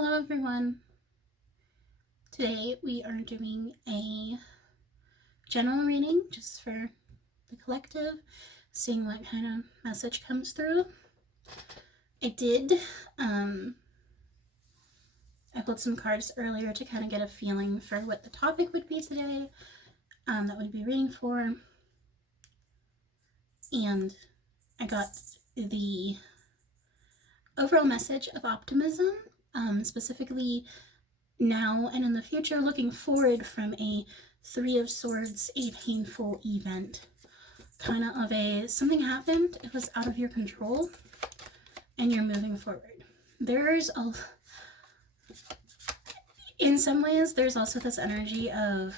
Hello everyone. Today we are doing a general reading just for the collective, seeing what kind of message comes through. I pulled some cards earlier to kind of get a feeling for what the topic would be today that we'd be reading for. And I got the overall message of optimism, specifically now and in the future, looking forward from a Three of Swords, a painful event. Kind of something happened, it was out of your control, and you're moving forward. In some ways, there's also this energy of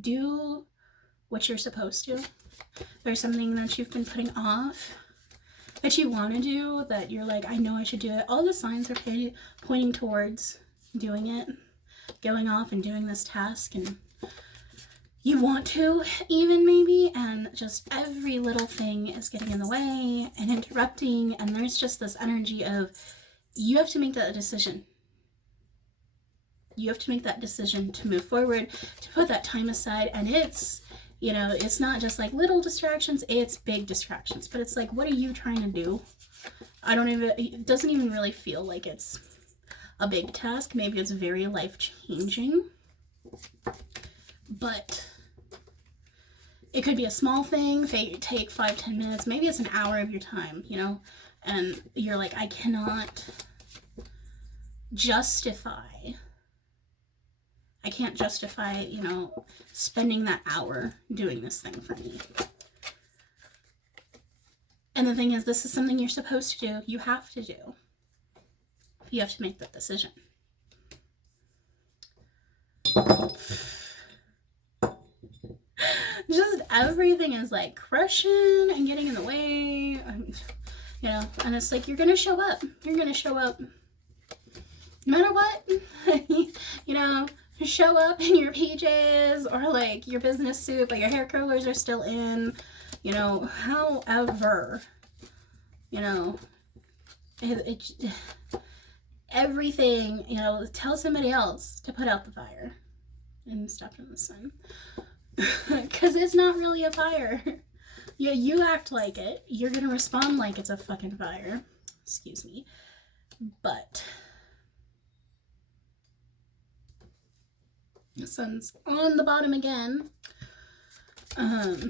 do what you're supposed to. There's something that you've been putting off that you want to do, that you're like, I know I should do it. All the signs are pointing towards doing it, going off and doing this task, and you want to even maybe, and just every little thing is getting in the way and interrupting, and there's just this energy of you have to make that decision. You have to make that decision to move forward, to put that time aside, and it's not just like little distractions, it's big distractions, but it's like, what are you trying to do? It doesn't even really feel like it's a big task. Maybe it's very life-changing, but it could be a small thing, take 5-10 minutes, maybe it's an hour of your time, and you're like, I cannot justify, spending that hour doing this thing for me. And the thing is, this is something you're supposed to do. You have to do. You have to make that decision. Just everything is like crushing and getting in the way, and it's like, you're gonna show up. You're gonna show up no matter what. Show up in your PJs or like your business suit, but your hair curlers are still in, however, everything, tell somebody else to put out the fire and step in the sun, because it's not really a fire. You act like it, you're gonna respond like it's a fucking fire, excuse me, but the sun's on the bottom again. I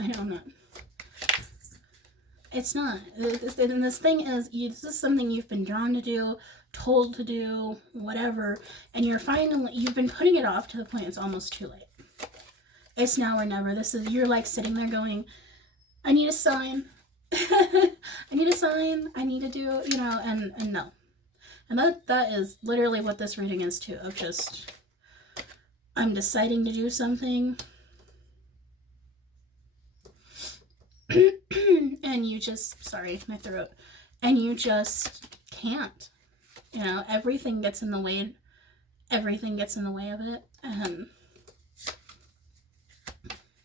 know I'm not. It's not. And this thing is, this is something you've been drawn to do, told to do, whatever, and you've been putting it off to the point it's almost too late. It's now or never. You're like sitting there going, I need a sign. I need a sign. I need to do, and no. And that is literally what this reading is too, of just, I'm deciding to do something, and you just, sorry, my throat, and you just can't, everything gets in the way of it, and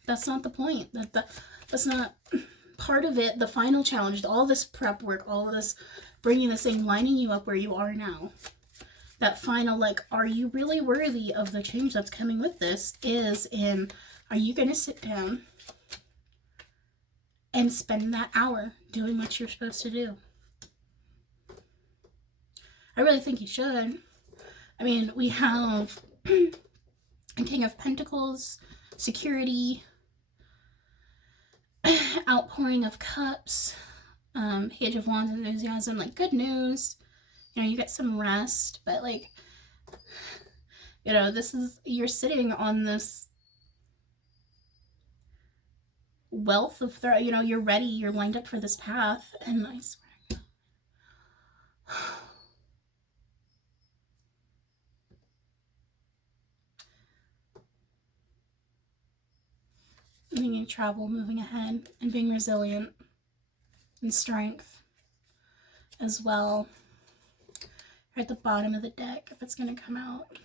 that's not the point. That's not part of it. The final challenge, all this prep work, all of this bringing this thing, lining you up where you are now, that final, like, are you really worthy of the change that's coming with this, are you going to sit down and spend that hour doing what you're supposed to do? I really think you should. I mean, we have a King of Pentacles, security, outpouring of cups, Page of Wands, enthusiasm, like good news. You get some rest, but like, you're sitting on this wealth of, you're ready, you're lined up for this path, and I swear to God. Moving travel, moving ahead, and being resilient, and strength as well. At the bottom of the deck, if it's going to come out.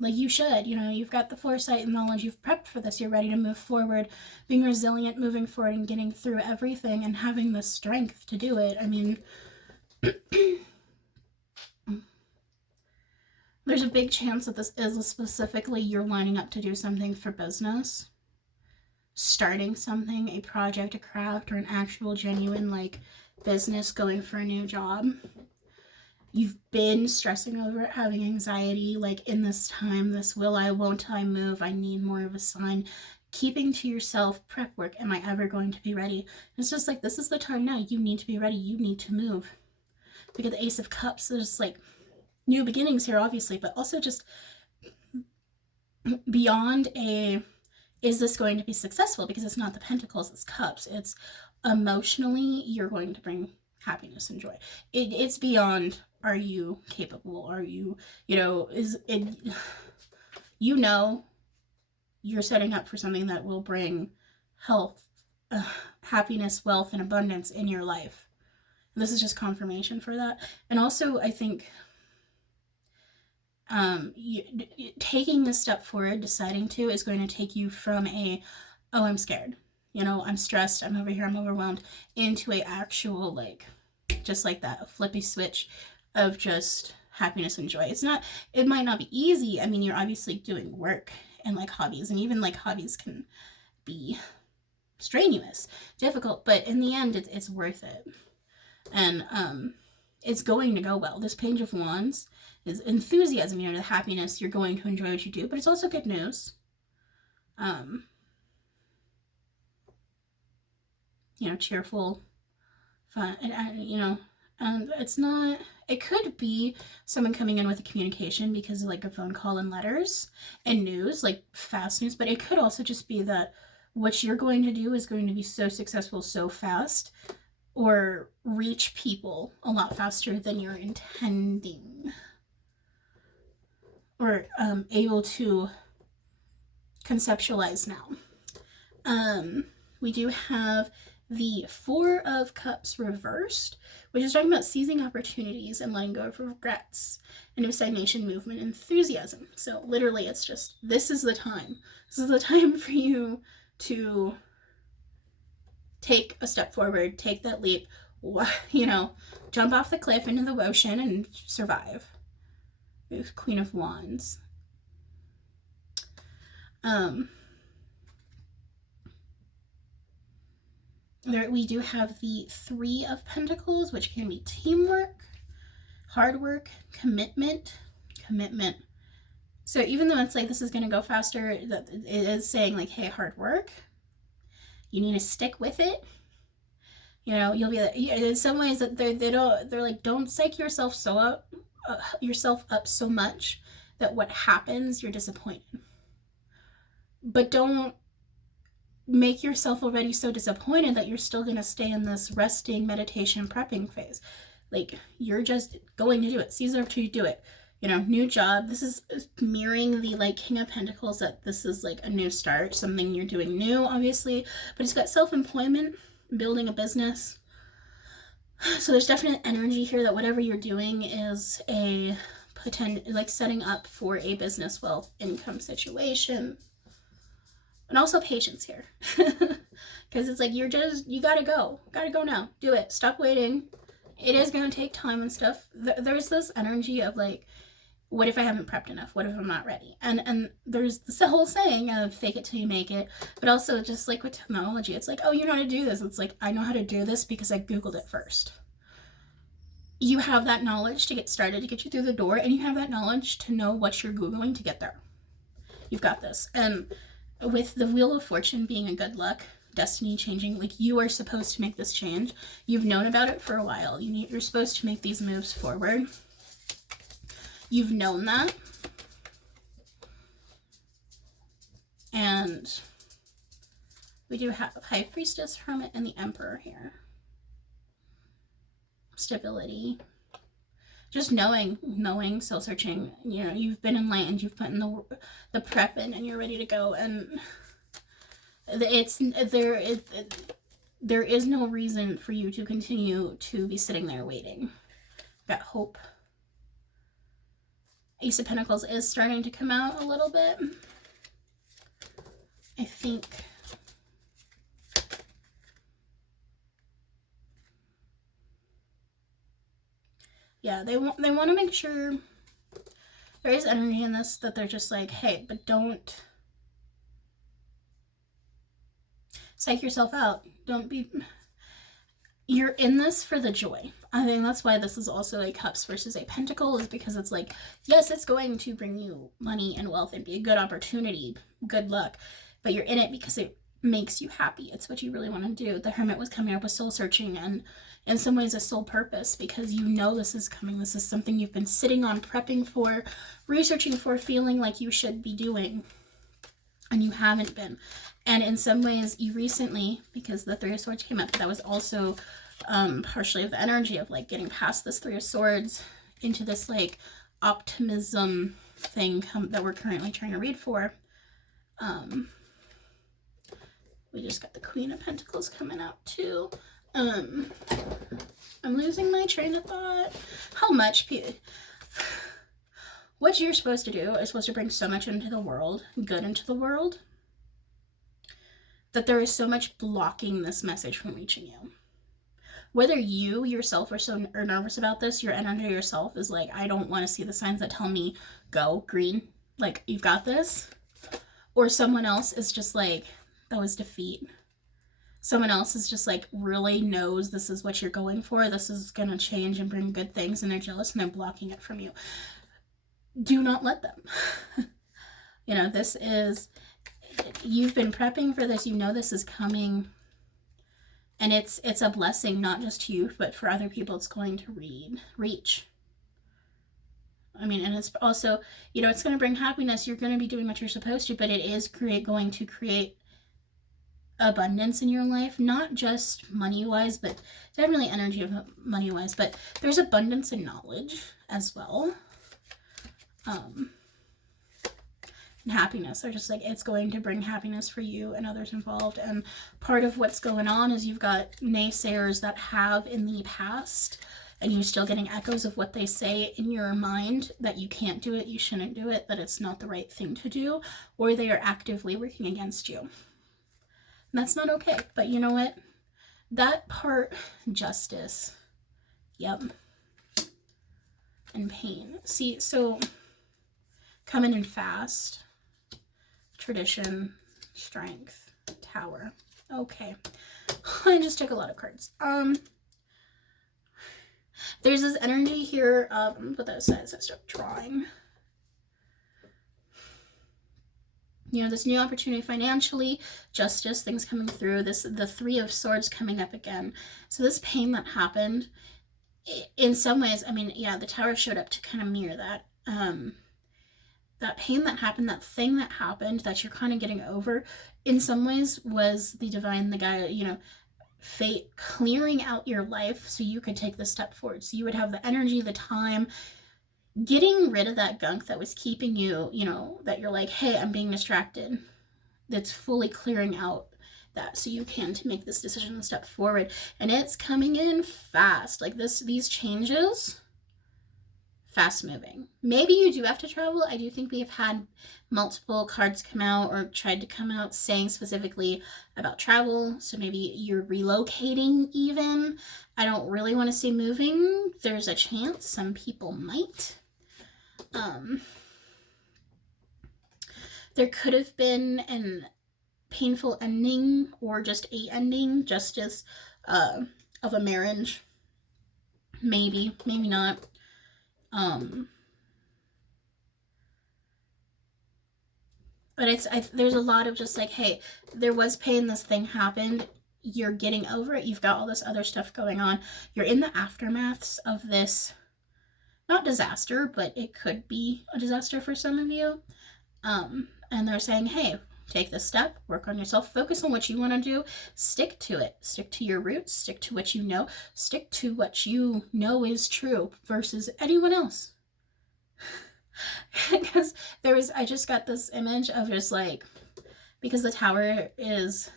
Like, you should, you've got the foresight and knowledge, you've prepped for this, you're ready to move forward, being resilient, moving forward, and getting through everything, and having the strength to do it. I mean, There's a big chance that this is specifically you're lining up to do something for business. Starting something, a project, a craft, or an actual genuine like business, going for a new job. You've been stressing over it, having anxiety, like in this time, this will I, won't I move, I need more of a sign. Keeping to yourself prep work, am I ever going to be ready? It's just like, this is the time now, you need to be ready, you need to move. We get the Ace of Cups, there's like new beginnings here, obviously, but also just beyond a, is this going to be successful? Because it's not the Pentacles, it's Cups. It's emotionally, you're going to bring happiness and joy. It's beyond, are you capable? Are you, is it, you're setting up for something that will bring health, happiness, wealth, and abundance in your life. And this is just confirmation for that. And also, I think taking this step forward, deciding to, is going to take you from a, oh, I'm scared, I'm stressed, I'm over here, I'm overwhelmed, into a actual, like, just like that, a flippy switch of just happiness and joy. It might not be easy. I mean, you're obviously doing work and like hobbies, and even like hobbies can be strenuous, difficult, but in the end, it's worth it. And it's going to go well. This Page of Wands is enthusiasm, the happiness, you're going to enjoy what you do, but it's also good news. Cheerful, fun, and it's not, it could be someone coming in with a communication because of like a phone call and letters and news, like fast news, but it could also just be that what you're going to do is going to be so successful so fast, or reach people a lot faster than you're intending, or able to conceptualize now. We do have the Four of Cups reversed, which is talking about seizing opportunities and letting go of regrets, and of stagnation, movement, enthusiasm. So literally, it's just, this is the time. This is the time for you to take a step forward, take that leap, jump off the cliff into the ocean and survive. Queen of Wands. There we do have the Three of Pentacles, which can be teamwork, hard work, commitment. So even though it's like this is going to go faster, it is saying like, hey, hard work. You need to stick with it. You'll be in some ways that they're like, don't psych yourself up so much that what happens, you're disappointed. But don't make yourself already so disappointed that you're still going to stay in this resting, meditation, prepping phase. Like, you're just going to do it. Seize the opportunity to do it. New job. This is mirroring the like King of Pentacles, that this is like a new start, something you're doing new, obviously, but it's got self-employment, building a business. So there's definite energy here that whatever you're doing is a like setting up for a business, wealth, income situation. And also patience here, because it's like, you gotta go now, do it, stop waiting. It is going to take time and stuff. There's this energy of like, what if I haven't prepped enough? What if I'm not ready? And there's this whole saying of fake it till you make it, but also just like with technology, it's like, oh, you know how to do this. It's like, I know how to do this because I Googled it first. You have that knowledge to get started, to get you through the door, and you have that knowledge to know what you're Googling to get there. You've got this. And with the Wheel of Fortune being a good luck, destiny changing, like, you are supposed to make this change. You've known about it for a while. You're supposed to make these moves forward. You've known that. And we do have High Priestess, Hermit, and the Emperor here. Stability. Just knowing, soul searching. You've been enlightened. You've put in the prep in, and you're ready to go. And there is no reason for you to continue to be sitting there waiting. Got hope. Ace of Pentacles is starting to come out a little bit. I think. Yeah, they want to make sure there is energy in this that they're just like, hey, but don't psych yourself out. Don't be. You're in this for the joy. I think that's why this is also a cups versus a pentacle, is because it's like, yes, it's going to bring you money and wealth and be a good opportunity, good luck, but you're in it because it makes you happy. It's what you really want to do. The Hermit was coming up with soul searching and in some ways a soul purpose, because you know this is coming. This is something you've been sitting on, prepping for, researching for, feeling like you should be doing, and you haven't been. And in some ways you recently, because the Three of Swords came up, that was also partially of the energy of like getting past this Three of Swords into this like optimism thing that we're currently trying to read for. We just got the Queen of Pentacles coming out too. I'm losing my train of thought. How much what you're supposed to do is supposed to bring so much into the world, good into the world, that there is so much blocking this message from reaching you. Whether you yourself are nervous about this, your energy yourself is like, I don't want to see the signs that tell me go green, like you've got this, or someone else is just like, that was defeat. Someone else is just like really knows this is what you're going for, this is gonna change and bring good things, and they're jealous and they're blocking it from you. Do not let them. You know, this is, you've been prepping for this, you know this is coming, and it's a blessing, not just to you, but for other people it's going to reach. I mean, and it's also, you know, it's going to bring happiness. You're going to be doing what you're supposed to, but it is going to create abundance in your life, not just money-wise, but definitely energy of money-wise, but there's abundance in knowledge as well. And happiness. They're just like, it's going to bring happiness for you and others involved. And part of what's going on is you've got naysayers that have in the past, and you're still getting echoes of what they say in your mind, that you can't do it, you shouldn't do it, that it's not the right thing to do, or they are actively working against you. And that's not okay. But you know what? That part, justice, yep, and pain. See, so coming in fast, tradition, strength, tower. Okay. I just took a lot of cards. There's this energy here of, what that says, I start drawing. You know, this new opportunity financially, justice, things coming through, the Three of Swords coming up again. So this pain that happened, in some ways, I mean, yeah, the tower showed up to kind of mirror that. That pain that happened, that thing that happened that you're kind of getting over, in some ways was the divine, the guy, you know, fate clearing out your life so you could take the step forward. So you would have the energy, the time, getting rid of that gunk that was keeping you, you know, that you're like, hey, I'm being distracted. That's fully clearing out that so you can to make this decision and step forward. And it's coming in fast. Like these changes, fast moving. Maybe you do have to travel. I do think we have had multiple cards come out or tried to come out saying specifically about travel. So maybe you're relocating even. I don't really want to say moving. There's a chance some people might. There could have been an painful ending or just a ending, justice of a marriage. Maybe not. But there's a lot of just like, hey, there was pain, this thing happened, you're getting over it, you've got all this other stuff going on, you're in the aftermaths of this, not disaster, but it could be a disaster for some of you, and they're saying, hey, take this step, work on yourself, focus on what you want to do, stick to it, stick to your roots, stick to what you know, stick to what you know is true versus anyone else. Because I just got this image of just like, because the tower is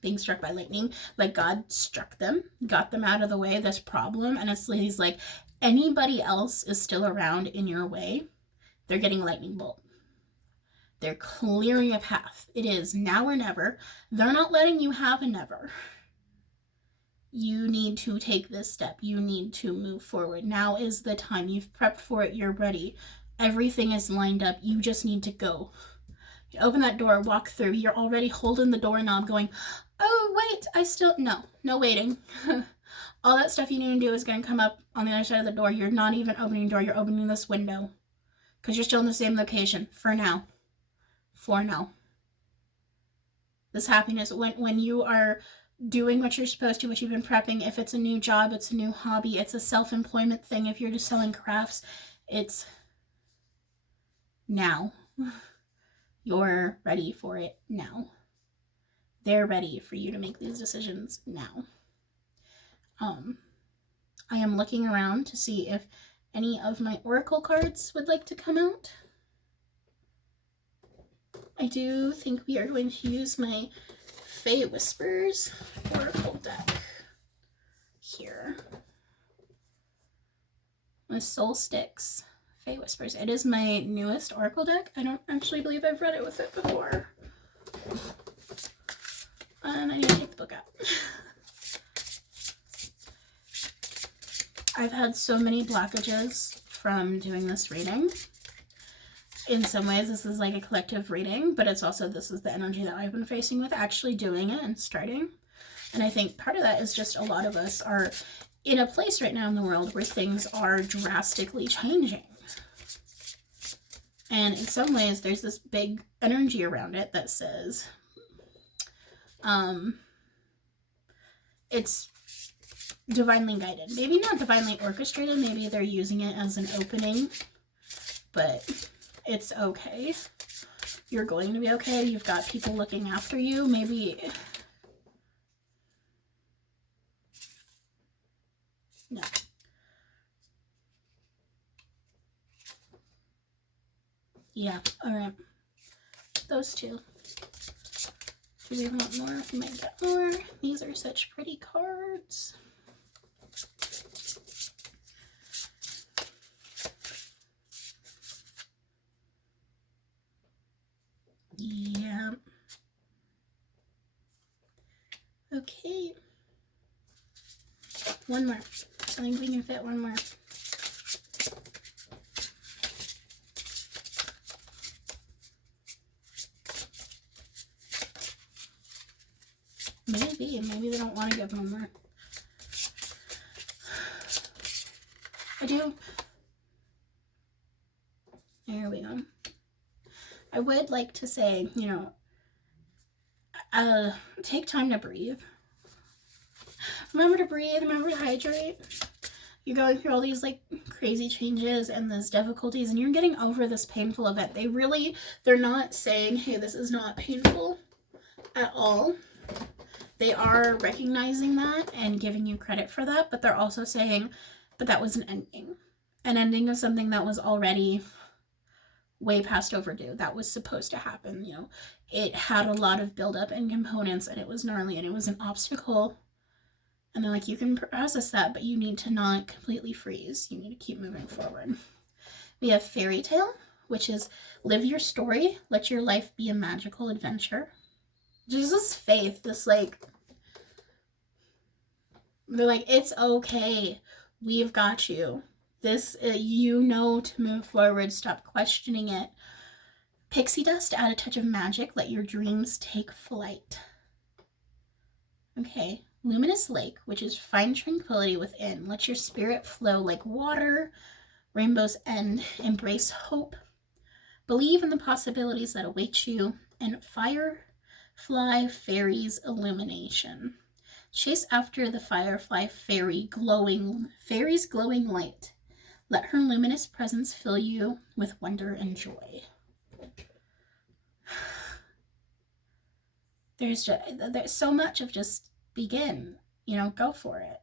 being struck by lightning, like God struck them, got them out of the way of this problem, and he's like, anybody else is still around in your way, they're getting a lightning bolt. They're clearing a path. It is now or never. They're not letting you have a never. You need to take this step. You need to move forward. Now is the time. You've prepped for it. You're ready. Everything is lined up. You just need to go. You open that door, walk through. You're already holding the doorknob going, oh, wait, no waiting. All that stuff you need to do is going to come up on the other side of the door. You're not even opening the door. You're opening this window because you're still in the same location for now. For now. This happiness, when you are doing what you're supposed to, what you've been prepping, if it's a new job, it's a new hobby, it's a self-employment thing, if you're just selling crafts, it's now. You're ready for it now. They're ready for you to make these decisions now. I am looking around to see if any of my oracle cards would like to come out. I do think we are going to use my Fae Whispers oracle deck here. My Soul Sticks Fae Whispers. It is my newest oracle deck. I don't actually believe I've read it with it before. And I need to take the book out. I've had so many blockages from doing this reading. In some ways, this is like a collective reading, but it's also, this is the energy that I've been facing with actually doing it and starting. And I think part of that is just a lot of us are in a place right now in the world where things are drastically changing. And in some ways, there's this big energy around it that says, it's divinely guided. Maybe not divinely orchestrated, maybe they're using it as an opening, but it's okay. You're going to be okay. You've got people looking after you. Maybe... No. Yeah, alright. Those two. Do we want more? We might get more. These are such pretty cards. Yeah. Okay. One more. I think we can fit one more. Maybe they don't want to give one more. I do. There we go. I would like to say, you know, take time to breathe. Remember to breathe, remember to hydrate. You're going through all these like crazy changes and these difficulties and you're getting over this painful event. They're not saying, hey, this is not painful at all. They are recognizing that and giving you credit for that, but they're also saying, but that was an ending of something that was already way past overdue. That was supposed to happen, you know. It had a lot of buildup and components and it was gnarly and it was an obstacle. And they're like, you can process that, but you need to not completely freeze. You need to keep moving forward. We have Fairy Tale, which is live your story. Let your life be a magical adventure. Just this faith, this like, they're like, it's okay. We've got you. This, you know to move forward. Stop questioning it. Pixie dust, add a touch of magic. Let your dreams take flight. Okay. Luminous Lake, which is find tranquility within. Let your spirit flow like water. Rainbow's End, embrace hope. Believe in the possibilities that await you. And Firefly Fairy's illumination. Chase after the Firefly Fairy's glowing light. Let her luminous presence fill you with wonder and joy. There's so much of just begin, you know, go for it.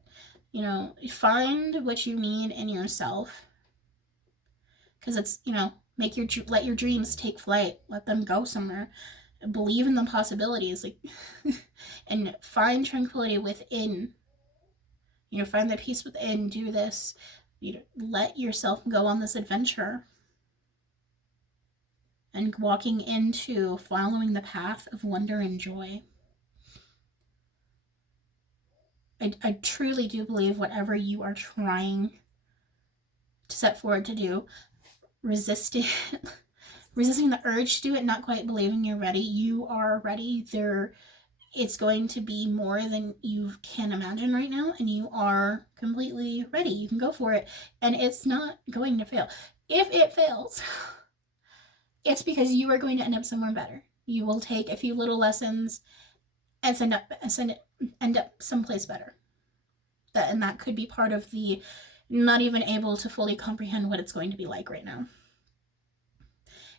You know, find what you need in yourself. Because it's, you know, let your dreams take flight. Let them go somewhere. Believe in the possibilities, like, and find tranquility within. You know, find the peace within. Do this. You know, let yourself go on this adventure. And walking into following the path of wonder and joy. I truly do believe whatever you are trying to set forward to do, resisting the urge to do it, not quite believing you're ready. You are ready. It's going to be more than you can imagine right now, and you are completely ready. You can go for it, and it's not going to fail. If it fails, it's because you are going to end up somewhere better. You will take a few little lessons and end up someplace better. And that could be part of the not even able to fully comprehend what it's going to be like right now.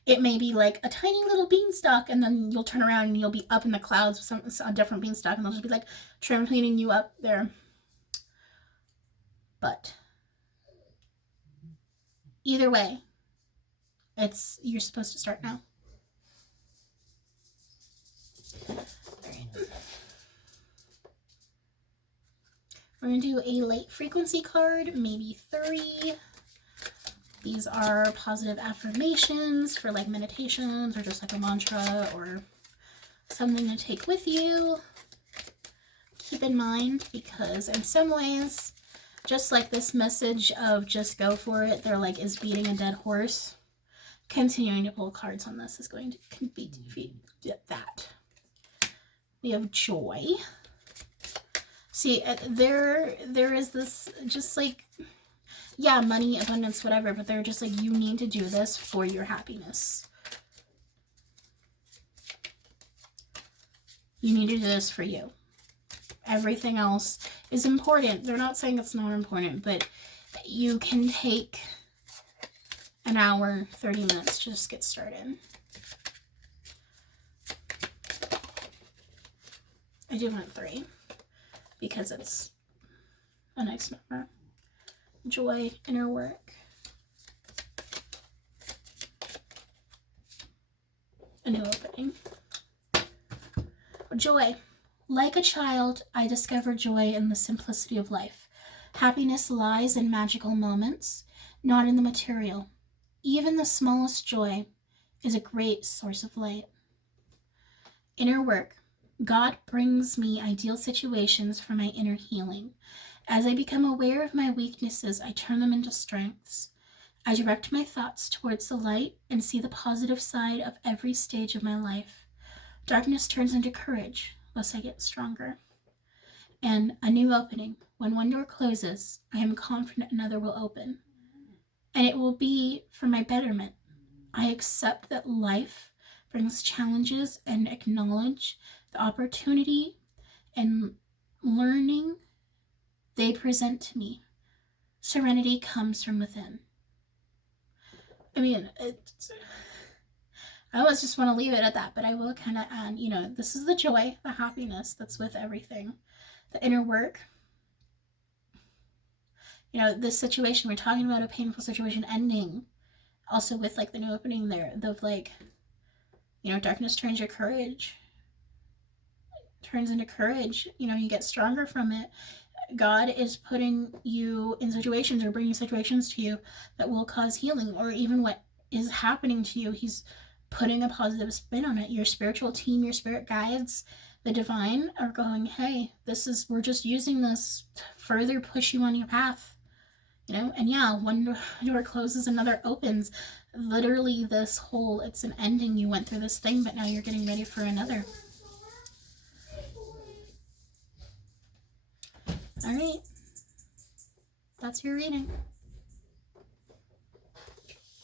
It may be like a tiny little beanstalk, and then you'll turn around and you'll be up in the clouds with a different beanstalk, and they'll just be like trampolining you up there. But either way, you're supposed to start now. We're going to do a light frequency card, maybe 3. These are positive affirmations for like meditations or just like a mantra or something to take with you. Keep in mind, because in some ways, just like this message of just go for it, they're like is beating a dead horse. Continuing to pull cards on this is going to be that. We have joy. See, there is this just like, yeah, money, abundance, whatever, but they're just like, you need to do this for your happiness. You need to do this for you. Everything else is important. They're not saying it's not important, but you can take an hour, 30 minutes to just get started. I do want 3 because it's a nice number. Joy, inner work. A new opening. Joy. Like a child, I discover joy in the simplicity of life. Happiness lies in magical moments, not in the material. Even the smallest joy is a great source of light. Inner work. God brings me ideal situations for my inner healing. As I become aware of my weaknesses, I turn them into strengths. I direct my thoughts towards the light and see the positive side of every stage of my life. Darkness turns into courage, thus I get stronger. And a new opening. When one door closes, I am confident another will open. And it will be for my betterment. I accept that life brings challenges and acknowledge the opportunity and learning they present to me. Serenity comes from within. I mean, I always just want to leave it at that, but I will kind of add, this is the joy, the happiness that's with everything. The inner work. This situation, we're talking about a painful situation ending. Also with like the new opening there, of like, darkness turns your courage. Turns into courage. You get stronger from it. God is putting you in situations or bringing situations to you that will cause healing, or even what is happening to you, he's putting a positive spin on it. Your spiritual team, your spirit guides, the divine are going, hey, we're just using this to further push you on your path. And yeah, one door closes, another opens. Literally it's an ending. You went through this thing, but now you're getting ready for another. All right, that's your reading.